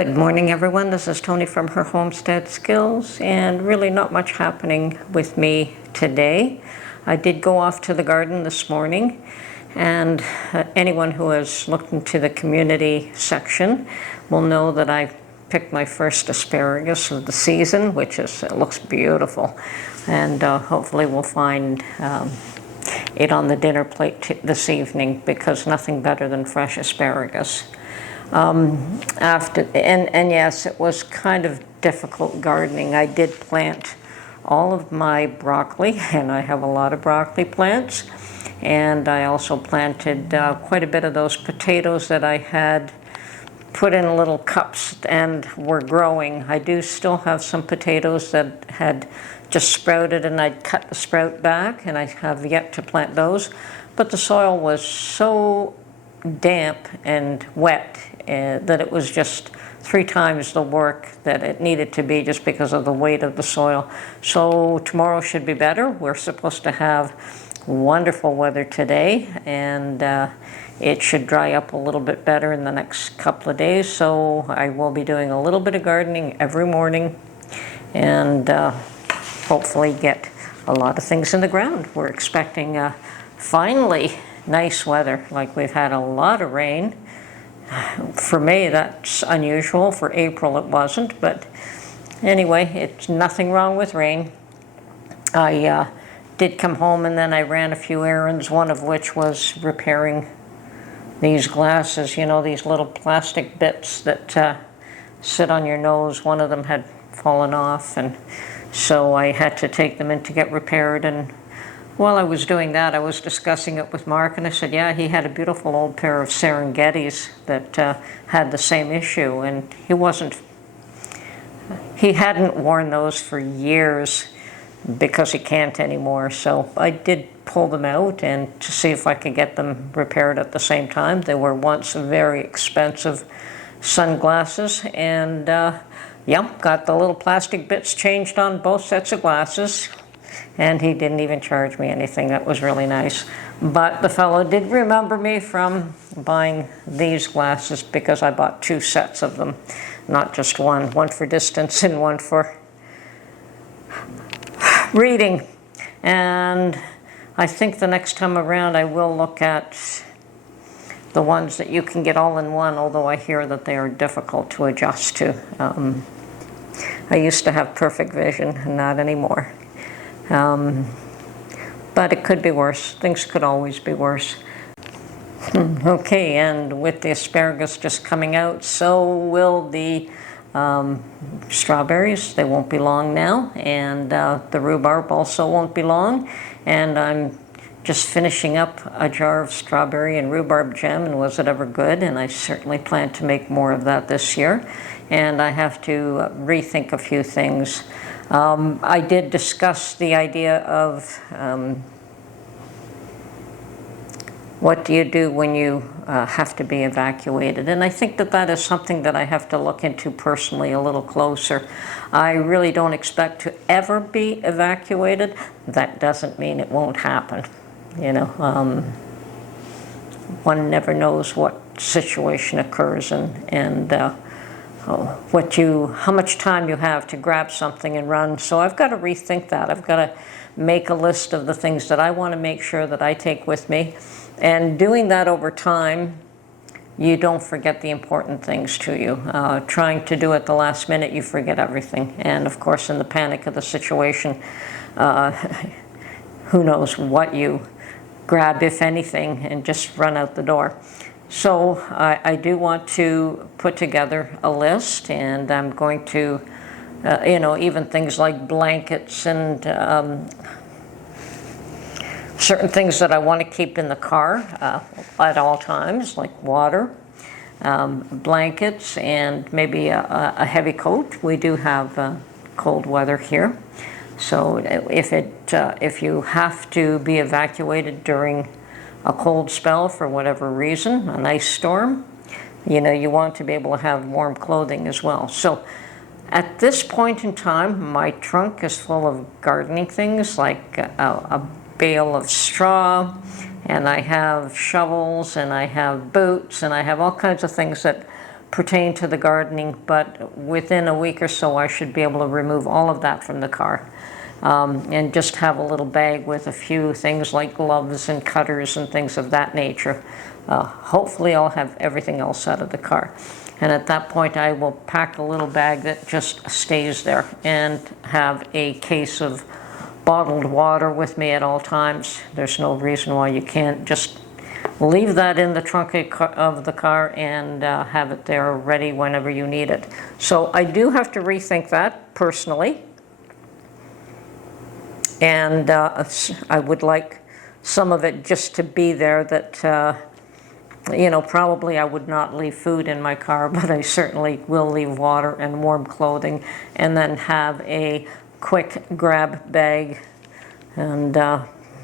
Good morning, everyone. This is Tony from Her Homestead Skills, and really not much happening with me today. I did go off to the garden this morning, and anyone who has looked into the community section will know that I picked my first asparagus of the season, which is, it looks beautiful, and hopefully we'll find it on the dinner plate this evening, because nothing better than fresh asparagus. Yes, it was kind of difficult gardening. I did plant all of my broccoli, and I have a lot of broccoli plants, and I also planted quite a bit of those potatoes that I had put in little cups and were growing. I do still have some potatoes that had just sprouted, and I'd cut the sprout back, and I have yet to plant those, but the soil was so damp and wet that it was just 3 times the work that it needed to be, just because of the weight of the soil. So tomorrow should be better. We're supposed to have wonderful weather today, and it should dry up a little bit better in the next couple of days. So I will be doing a little bit of gardening every morning, and hopefully get a lot of things in the ground. We're expecting finally nice weather. Like, we've had a lot of rain. For May, that's unusual. For April, it wasn't. But anyway, it's nothing wrong with rain. I did come home, and then I ran a few errands, one of which was repairing these glasses. You know, these little plastic bits that sit on your nose. One of them had fallen off, and so I had to take them in to get repaired. And while I was doing that, I was discussing it with Mark, and I said, yeah, he had a beautiful old pair of Serengetis that had the same issue, and he hadn't worn those for years because he can't anymore. So I did pull them out and to see if I could get them repaired at the same time. They were once very expensive sunglasses, and yeah, got the little plastic bits changed on both sets of glasses. And he didn't even charge me anything. That was really nice. But the fellow did remember me from buying these glasses, because I bought 2 sets of them, not just one. One for distance and one for reading. And I think the next time around I will look at the ones that you can get all in one, although I hear that they are difficult to adjust to. I used to have perfect vision, and not anymore. But it could be worse. Things could always be worse. Okay, and with the asparagus just coming out, so will the strawberries. They won't be long now, and the rhubarb also won't be long. And I'm just finishing up a jar of strawberry and rhubarb jam, and was it ever good? And I certainly plan to make more of that this year. And I have to rethink a few things. I did discuss the idea of what do you do when you have to be evacuated, and I think that that is something that I have to look into personally a little closer. I really don't expect to ever be evacuated. That doesn't mean it won't happen. You know, one never knows what situation occurs, and how much time you have to grab something and run. So I've got to rethink that. I've got to make a list of the things that I want to make sure that I take with me. And doing that over time, you don't forget the important things to you. Trying to do it the last minute, you forget everything. And of course, in the panic of the situation, who knows what you grab, if anything, and just run out the door. So I do want to put together a list, and I'm going to, you know, even things like blankets and certain things that I want to keep in the car at all times, like water, blankets, and maybe a heavy coat. We do have cold weather here. So if you have to be evacuated during a cold spell for whatever reason, an ice storm, you know, you want to be able to have warm clothing as well. So at this point in time, my trunk is full of gardening things, like a bale of straw, and I have shovels, and I have boots, and I have all kinds of things that pertain to the gardening, but within a week or so I should be able to remove all of that from the car. And just have a little bag with a few things like gloves and cutters and things of that nature. Hopefully I'll have everything else out of the car. And at that point I will pack a little bag that just stays there and have a case of bottled water with me at all times. There's no reason why you can't just leave that in the trunk of the car and have it there ready whenever you need it. So I do have to rethink that personally. And I would like some of it just to be there that, you know, probably I would not leave food in my car, but I certainly will leave water and warm clothing, and then have a quick grab bag and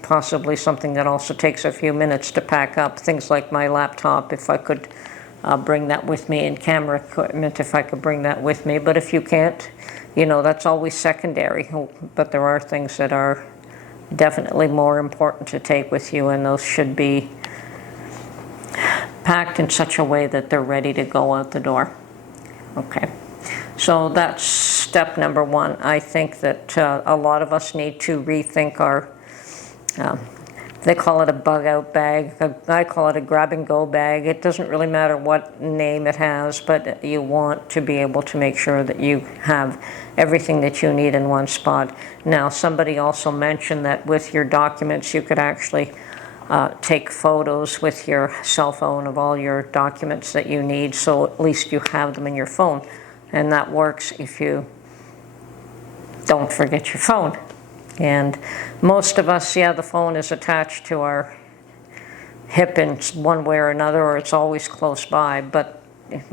possibly something that also takes a few minutes to pack up. Things like my laptop, if I could bring that with me, and camera equipment, if I could bring that with me. But if you can't, you know, that's always secondary. But there are things that are definitely more important to take with you, and those should be packed in such a way that they're ready to go out the door. Okay, so that's step number one. I think that a lot of us need to rethink our, they call it a bug out bag. I call it a grab and go bag. It doesn't really matter what name it has, but you want to be able to make sure that you have everything that you need in one spot. Now, somebody also mentioned that with your documents, you could actually take photos with your cell phone of all your documents that you need, so at least you have them in your phone. And that works if you don't forget your phone. And most of us, yeah, the phone is attached to our hip in one way or another, or it's always close by. But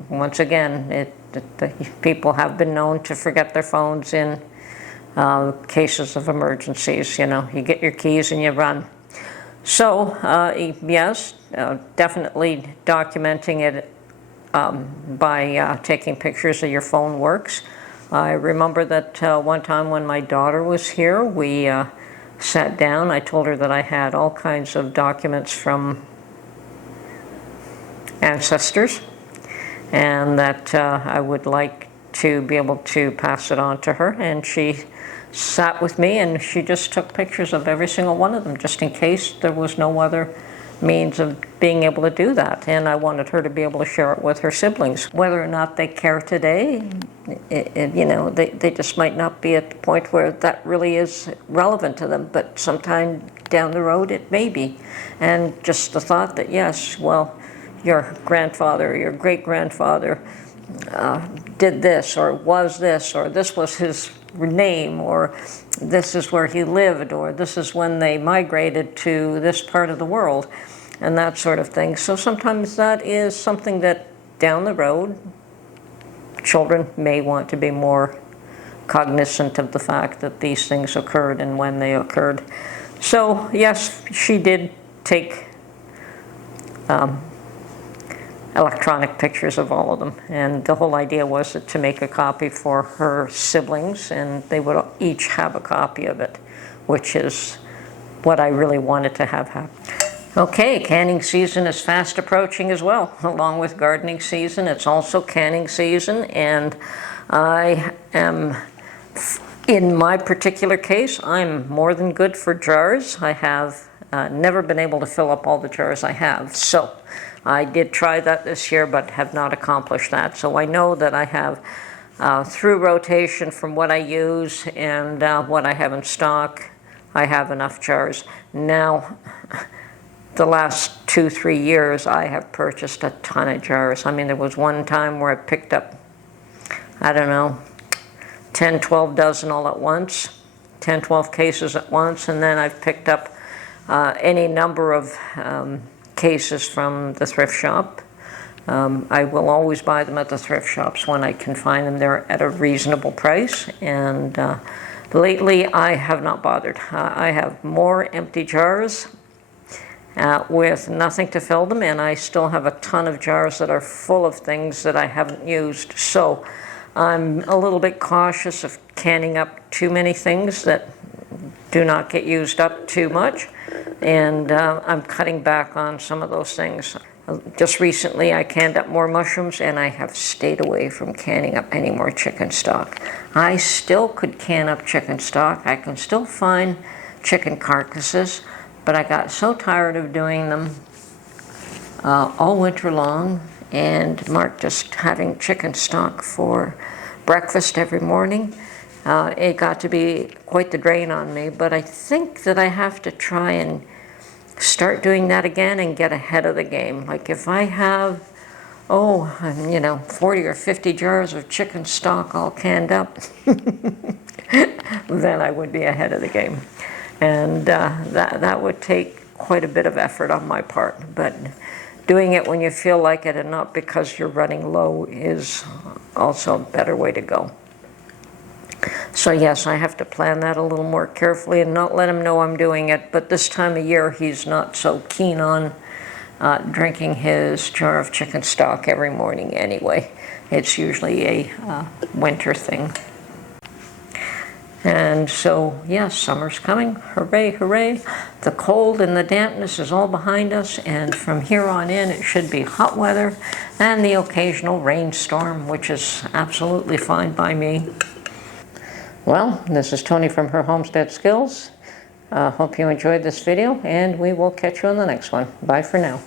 once again, people have been known to forget their phones in cases of emergencies. You know, you get your keys and you run. So, yes, definitely documenting it by taking pictures of your phone works. I remember that one time when my daughter was here, we sat down. I told her that I had all kinds of documents from ancestors, and that I would like to be able to pass it on to her. And she sat with me and she just took pictures of every single one of them, just in case there was no other means of being able to do that. And I wanted her to be able to share it with her siblings. Whether or not they care today, you know, they just might not be at the point where that really is relevant to them, but sometime down the road it may be. And just the thought that, yes, well, your grandfather or your great-grandfather did this, or was this, or this was his name, or this is where he lived, or this is when they migrated to this part of the world, and that sort of thing. So sometimes that is something that down the road children may want to be more cognizant of the fact that these things occurred and when they occurred. So yes, she did take electronic pictures of all of them, and the whole idea was to make a copy for her siblings, and they would each have a copy of it, which is what I really wanted to have happen. Okay, canning season is fast approaching as well. Along with gardening season, it's also canning season, and I am, in my particular case, I'm more than good for jars. I have never been able to fill up all the jars I have, so I did try that this year, but have not accomplished that. So I know that I have, through rotation from what I use and what I have in stock, I have enough jars. Now, the last 2-3 years, I have purchased a ton of jars. I mean, there was one time where I picked up, I don't know, 10, 12 dozen all at once, 10, 12 cases at once, and then I've picked up any number of cases from the thrift shop. I will always buy them at the thrift shops when I can find them. They're at a reasonable price, and lately I have not bothered. I have more empty jars with nothing to fill them, and I still have a ton of jars that are full of things that I haven't used. So I'm a little bit cautious of canning up too many things that do not get used up too much, and I'm cutting back on some of those things. Just recently I canned up more mushrooms, and I have stayed away from canning up any more chicken stock. I still could can up chicken stock. I can still find chicken carcasses, but I got so tired of doing them all winter long, and Mark just having chicken stock for breakfast every morning. It got to be quite the drain on me, but I think that I have to try and start doing that again and get ahead of the game. Like if I have, 40 or 50 jars of chicken stock all canned up, then I would be ahead of the game. And that would take quite a bit of effort on my part. But doing it when you feel like it and not because you're running low is also a better way to go. So yes, I have to plan that a little more carefully and not let him know I'm doing it. But this time of year, he's not so keen on drinking his jar of chicken stock every morning anyway. It's usually a winter thing. And so, yes, summer's coming. Hooray, hooray. The cold and the dampness is all behind us, and from here on in, it should be hot weather and the occasional rainstorm, which is absolutely fine by me. Well, this is Tony from Her Homestead Skills. Hope you enjoyed this video, and we will catch you on the next one. Bye for now.